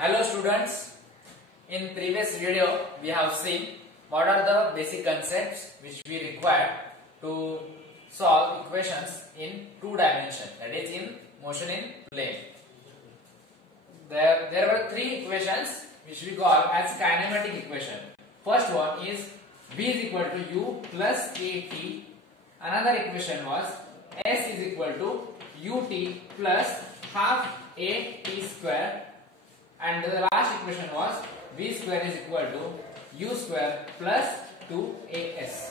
Hello students, in previous video we have seen what are the basic concepts which we require to solve equations in two dimensions, that is in motion in plane. There were three equations which we call as kinematic equation. First one is V is equal to U plus AT. Another equation was S is equal to UT plus half AT square. And the last equation was V square is equal to U square plus 2AS.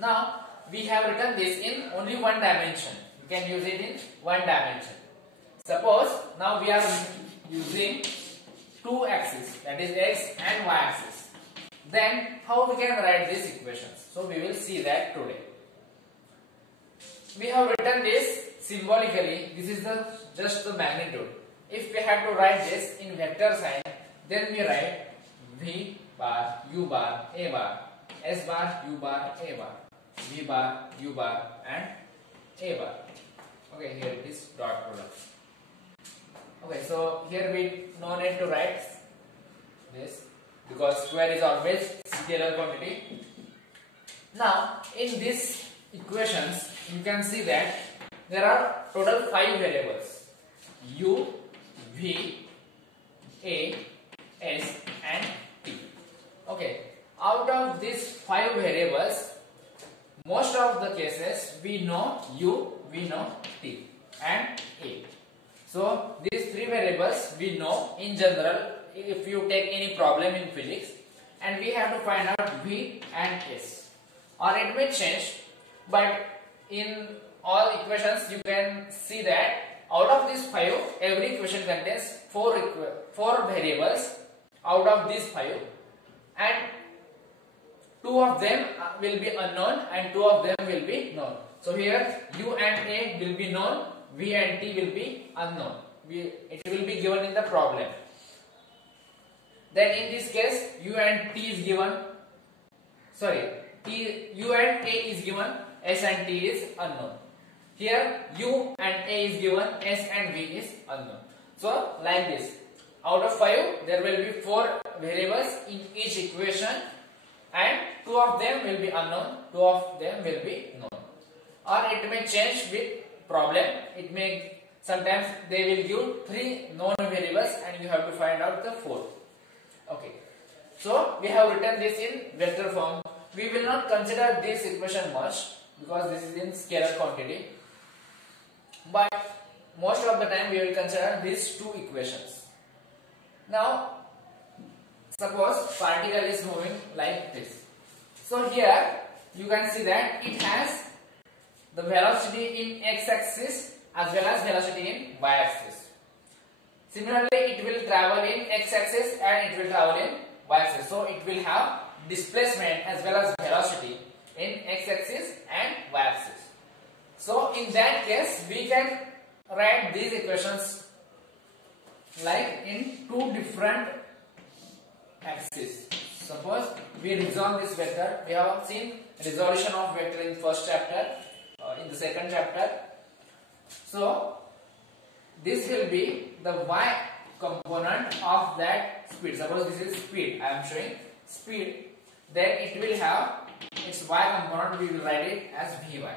Now we have written this in only one dimension. You can use it in one dimension. Suppose now we are using two axes, that is x and y axis. Then how we can write these equations? So we will see that today. We have written this symbolically. This is just the magnitude. If we have to write this in vector sign, then we write V bar, U bar, A bar, S bar, U bar, A bar, V bar, U bar and A bar. Okay, here it is dot product. Okay, so here we no need to write this because square is always scalar quantity. Now in these equations you can see that there are total 5 variables: U, V, A, S and T. Okay, out of these 5 variables, most of the cases we know U, we know T and A. So these 3 variables we know in general if you take any problem in physics, and we have to find out V and S. Or it may change, but in all equations you can see that out of these 5, every equation contains 4 variables out of these 5, and 2 of them will be unknown and 2 of them will be known. So here U and A will be known, V and T will be unknown. It will be given in the problem. Then in this case U and T is given, U and A is given, S and T is unknown. Here U and A is given, S and V is unknown. So like this, out of 5 there will be 4 variables in each equation, and 2 of them will be unknown, 2 of them will be known. Or it may change with problem. It may sometimes they will give 3 known variables and you have to find out the 4. Okay, so we have written this in vector form. We will not consider this equation much because this is in scalar quantity, but most of the time we will consider these 2 equations. Now suppose particle is moving like this. So here you can see that it has the velocity in x-axis as well as velocity in y-axis. Similarly, it will travel in x-axis and it will travel in y-axis. So it will have displacement as well as velocity in x-axis and y-axis. So in that case we can write these equations like in 2 different axes. Suppose we resolve this vector. We have seen resolution of vector in first chapter, in the second chapter. So this will be the y component of that speed. Suppose this is speed, I am showing speed. Then it will have its y component, we will write it as Vy.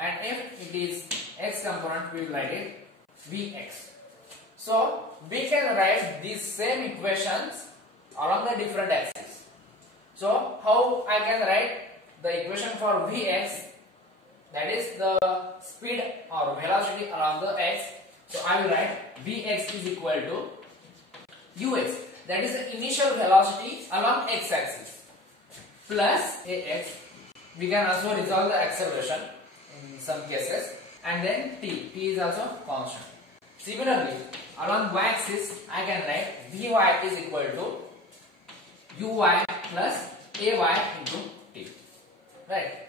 And if it is x component, we will write it Vx. So we can write these same equations along the different axes. So how I can write the equation for Vx, that is the speed or velocity along the x. So I will write Vx is equal to Ux, that is the initial velocity along x axis, plus Ax. We can also resolve the acceleration in some cases, and then T is also constant. Similarly, along y axis I can write Vy is equal to Uy plus Ay into T. Right.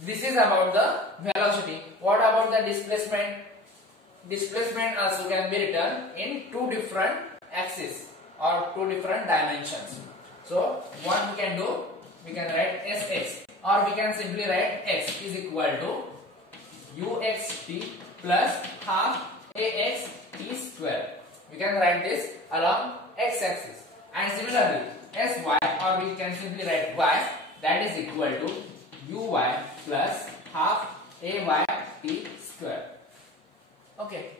This is about the velocity. What about the displacement? Displacement also can be written in 2 different axes or 2 different dimensions. So what we can do, we can write Sx, or we can simply write x is equal to Uxt plus half Ax t square. we can write this along x-axis. And similarly, sy, or we can simply write y, that is equal to uy plus half ayt square. Okay.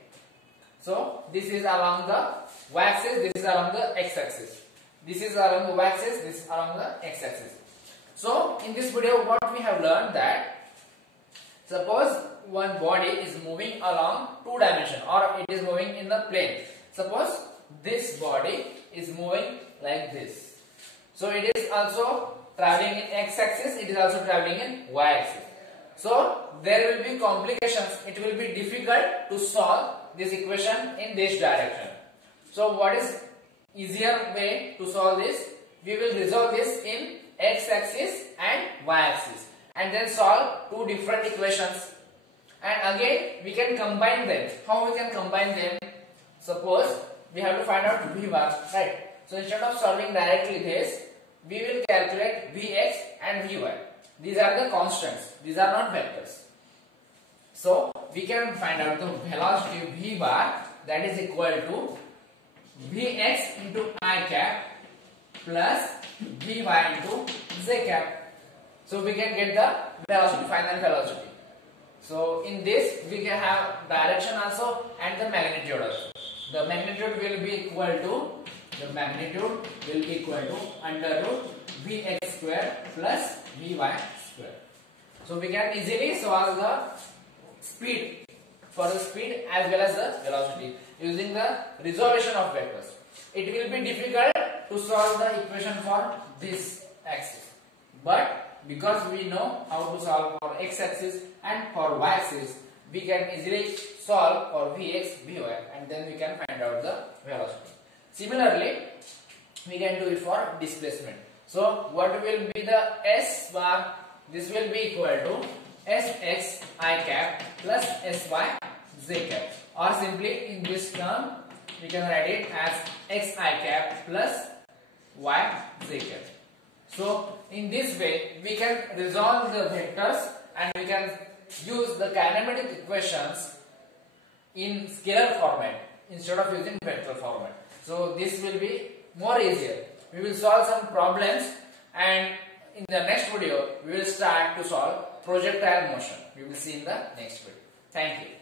So this is along the y-axis, this is along the x-axis. This is along the y-axis, this is along the x-axis. So in this video, what we have learned that suppose one body is moving along two dimension, or it is moving in the plane. Suppose this body is moving like this. So it is also traveling in x-axis, it is also traveling in y-axis. So there will be complications, it will be difficult to solve this equation in this direction. So what is easier way to solve this? We will resolve this in x-axis and y-axis and then solve two different equations. And again we can combine them. How we can combine them? Suppose we have to find out v bar, right? So instead of solving directly this, we will calculate vx and vy. These are the constants, these are not vectors. So we can find out the velocity v bar, that is equal to vx into I cap plus vy into z cap. So we can get the velocity, final velocity. So in this we can have direction also and the magnitude also. The magnitude will be equal to under root vx square plus vy square. So we can easily solve the speed, for the speed as well as the velocity using the resolution of vectors. It will be difficult to solve the equation for this axis, but because we know how to solve for x-axis and for y-axis, we can easily solve for vx, vy, and then we can find out the velocity. Similarly, we can do it for displacement. So what will be the s bar? This will be equal to sx I cap plus sy z cap, or simply in this term we can write it as x I cap plus y z cap. So in this way we can resolve the vectors and we can use the kinematic equations in scalar format instead of using vector format. So this will be more easier. We will solve some problems, and in the next video we will start to solve projectile motion. We will see in the next video. Thank you.